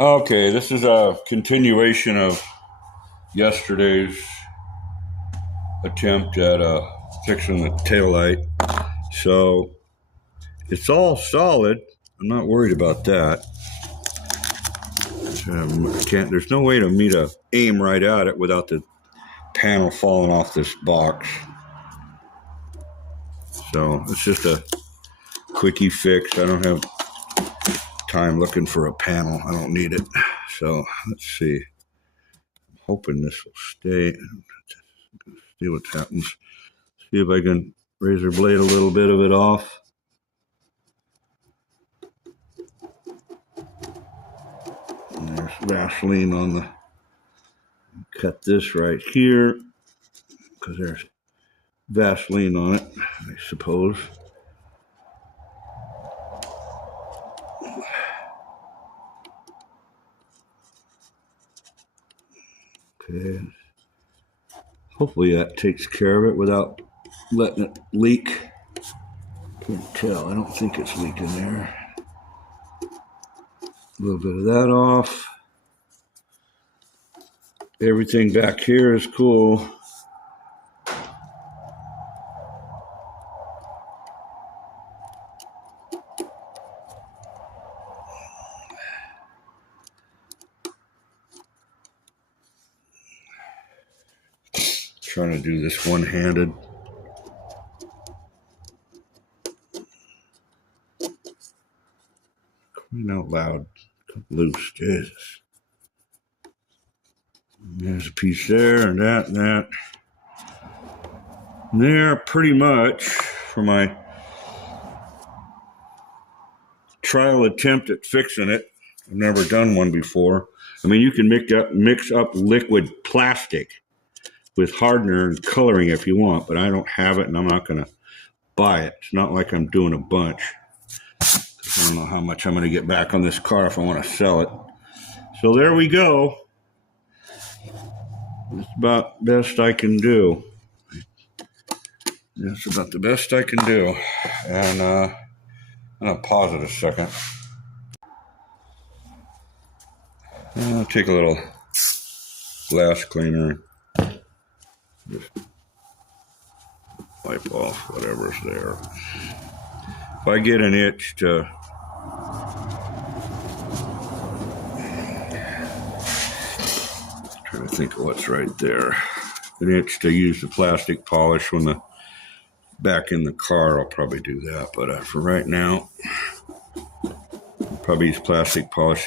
Okay, this is a continuation of yesterday's attempt at fixing the taillight. So it's all solid. I'm not worried about that. There's no way to me to aim right at it without the panel falling off this box. So it's just a quickie fix. I don't have time looking for a panel. I don't need it. So let's see. I'm hoping this will stay. See what happens. See if I can razor blade a little bit of it off. And there's Vaseline on the. Cut this right here because there's Vaseline on it, I suppose. Okay. Hopefully that takes care of it without letting it leak. Can't tell. I don't think it's leaking there. A little bit of that off. Everything back here is cool. Trying to do this one-handed. Crying out loud. Loose. Jesus. There's a piece there and that and that. And there, pretty much, for my trial attempt at fixing it. I've never done one before. I mean, you can mix up liquid plastic with hardener and coloring if you want, but I don't have it and I'm not going to buy it. It's not like I'm doing a bunch. I don't know how much I'm going to get back on this car if I want to sell it. So there we go. That's about the best I can do. That's about the best I can do. And I'm going to pause it a second. I'll take a little glass cleaner. Just wipe off whatever's there. If I get an itch to trying to think of what's right there. An itch to use the plastic polish when the back in the car, I'll probably do that. But for right now, I'll probably use plastic polish to get